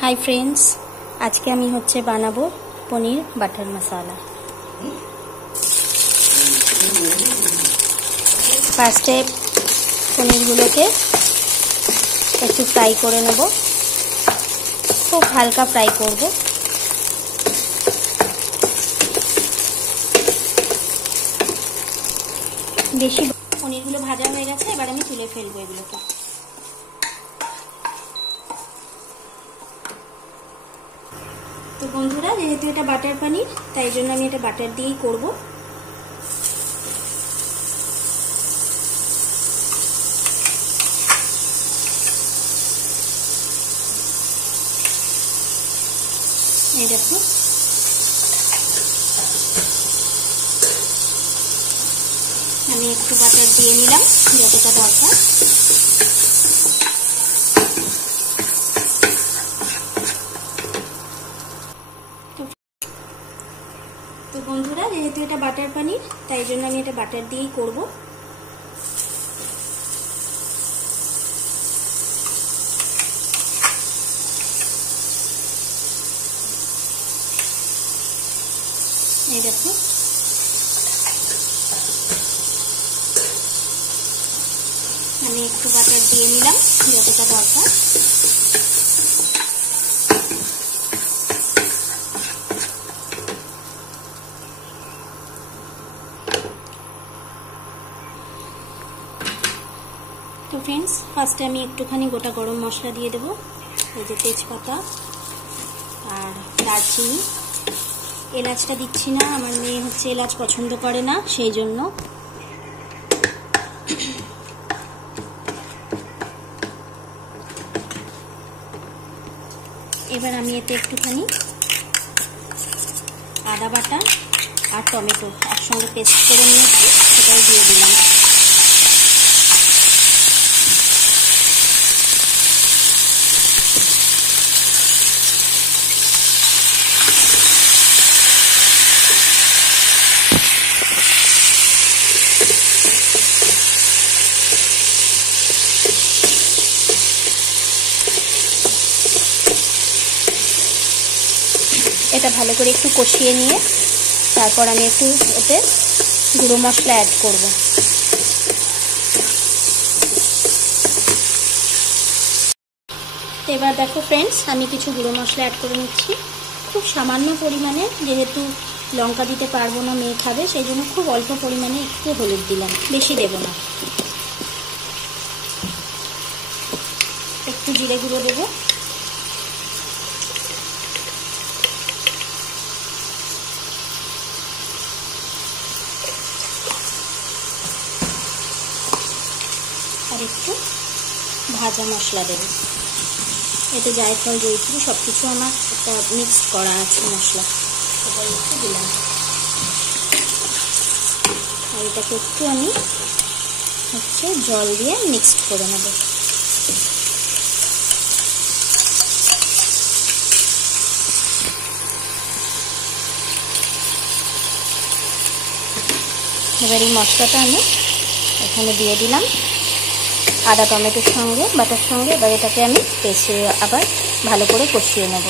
Hi friends, आज के आमी होच्छे बानाबो पनीर बाटार मसाला। फार्स्टे पनीरगुलोके एकटु फ्राई करे नेब, खूब हालका फ्राई करब। बेशी पनीरगुलो भाजा हये गेछे, एबार आमी तुले फेलबो एगुलोके। तो बंधुरा जेहेतु এটা বাটার পনির তাই জন্য আমি এটা বাটার দিয়েই করব। এই দেখো আমি একটু বাটার দিয়ে নিলাম যতটা দরকার। তো বন্ধুরা যেহেতু এটা বাটার পনির তাই জন্য আমি এটা বাটার দিয়েই করব। এই দেখো আমি একটু বাটার দিয়ে নিলাম যতটা দরকার। तो फ्रेंड्स फार्स्टे आमी एकटूखानी गोटा गरम मशला दिए देव, এই যে তেজপাতা আর দারচিনি। এলাচটা দিচ্ছি না, আমার মেয়ে হচ্ছে এলাচ পছন্দ করে না, সেই জন্য। এবার আমি এতে একটুখানি আদা বাটা আর টমেটো একসঙ্গে পেস্ট করে নিয়েছি, সেটাও দিয়ে দিলাম। এটা ভালো করে একটু কষিয়ে নিয়ে তারপর আমি একটু এতে গুঁড়ো মশলা অ্যাড করব। এবার দেখো ফ্রেন্ডস আমি কিছু গুঁড়ো মশলা অ্যাড করে নিচ্ছি, খুব সামান্য পরিমাণে, যেহেতু লঙ্কা দিতে পারবো না, মেয়ে খাবে, সেই জন্য খুব অল্প পরিমাণে একটু হলুদ দিলাম, বেশি দেব না। একটু জিরে গুঁড়ো দেবো, আর একটু ভাজা মশলা দেব। এতে জায়ফল জয়িত্রী সবকিছু আমার একটা মিক্স করা আছে মশলা, সেটা একটু দিলাম। আর এটাকে একটু আমি হচ্ছে জল দিয়ে মিক্সড করে নেব। এবার এই মশলাটা আমি এখানে দিয়ে দিলাম আদা টমেটোর সঙ্গে, বাটার সঙ্গে। এবার এটাকে আমি পেস্টে আবার ভালো করে কষিয়ে নেব।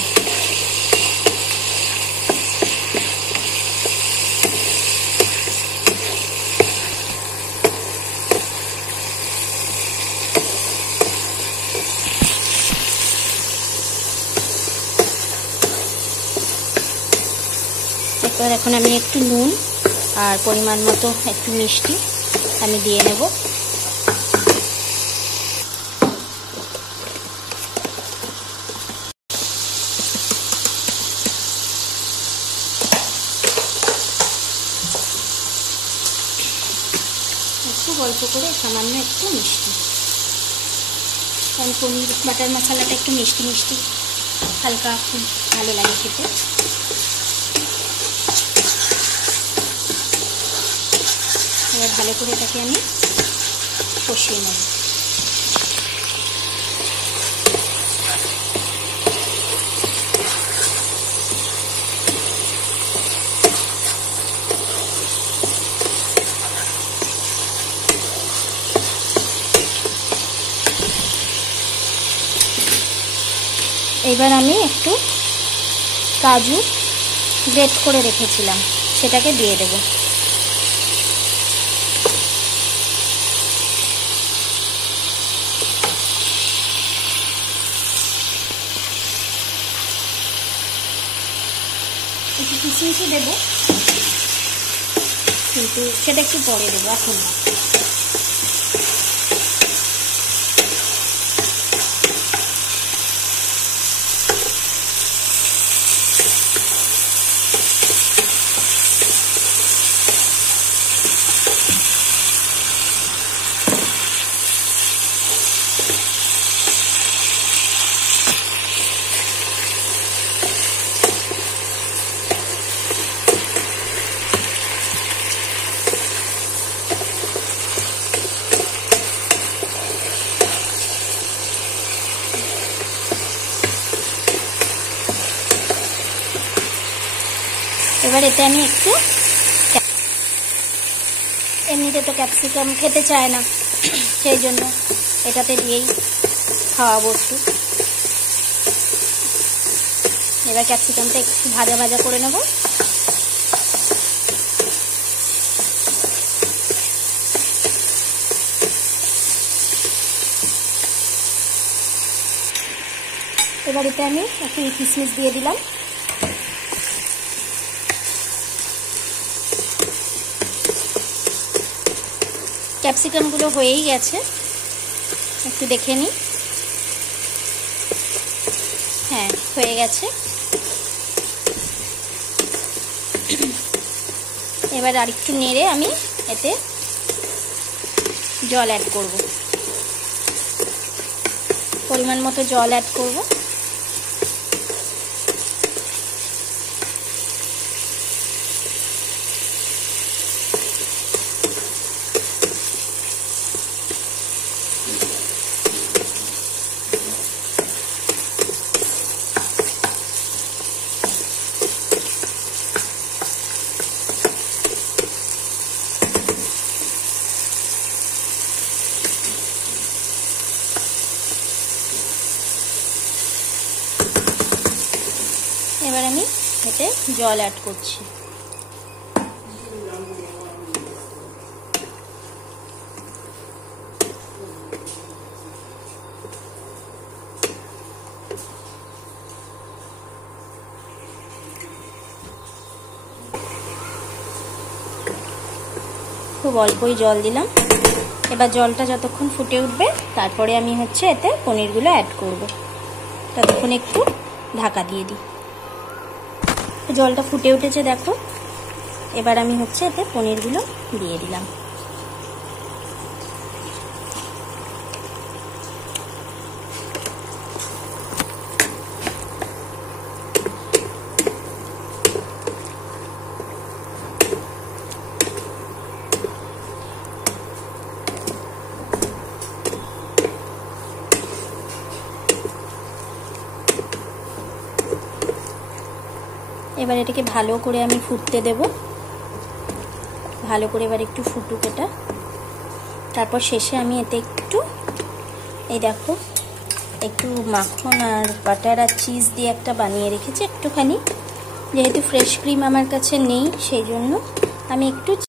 এরপর এখন আমি একটু নুন আর পরিমাণ মতো একটু মিষ্টি আমি দিয়ে নেব। খুব অল্প করে সামান্য একটু মিষ্টি, কারণ পনির বাটার মশলাটা একটু মিষ্টি মিষ্টি হালকা খুব ভালো লাগে খেতে। এবার ভালো করে এটাকে আমি কষিয়ে নেব। এবার আমি একটু কাজু গ্রেট করে রেখেছিলাম সেটাকে দিয়ে দেব। একটু কিশমিশও দেব, কিন্তু সেটা একটু পরে দেবো, এখন না। এবার এতে আমি একটু, এমনিতে তো ক্যাপসিকাম খেতে চায় না, সেই জন্য এটাতে দিয়েই খাওয়াবো একটু। এবার ক্যাপসিকামটা একটু ভাজা ভাজা করে নেব। এবার এতে আমি একটু কিশমিশ দিয়ে দিলাম। ক্যাপসিকামগুলো হয়েই গেছে, একটু দেখে নিই। হ্যাঁ, হয়ে গেছে। এবার আরেকটু নেড়ে আমি এতে জল অ্যাড করব, পরিমাণ মতো জল অ্যাড করব। এবার আমি এতে জল অ্যাড করছি। খুব অল্পই জল দিলাম। এবার জলটা যতক্ষণ ফুটে উঠবে তারপরে আমি এতে পনিরগুলো অ্যাড করব। ততক্ষণ একটু ঢাকা দিয়ে দিই। জলটা ফুটে উঠেছে দেখো। এবার আমি এতে পনিরগুলো দিয়ে দিলাম। এবার এটাকে ভালো করে আমি ফুটতে দেব। ভালো করে এবার একটু ফুটুক এটা। তারপর শেষে আমি এতে একটু, এই দেখো, একটু মাখন আর বাটার আর চিজ দিয়ে একটা বানিয়ে রেখেছি একটুখানি। যেহেতু ফ্রেশ ক্রিম আমার কাছে নেই, সেই জন্য আমি একটু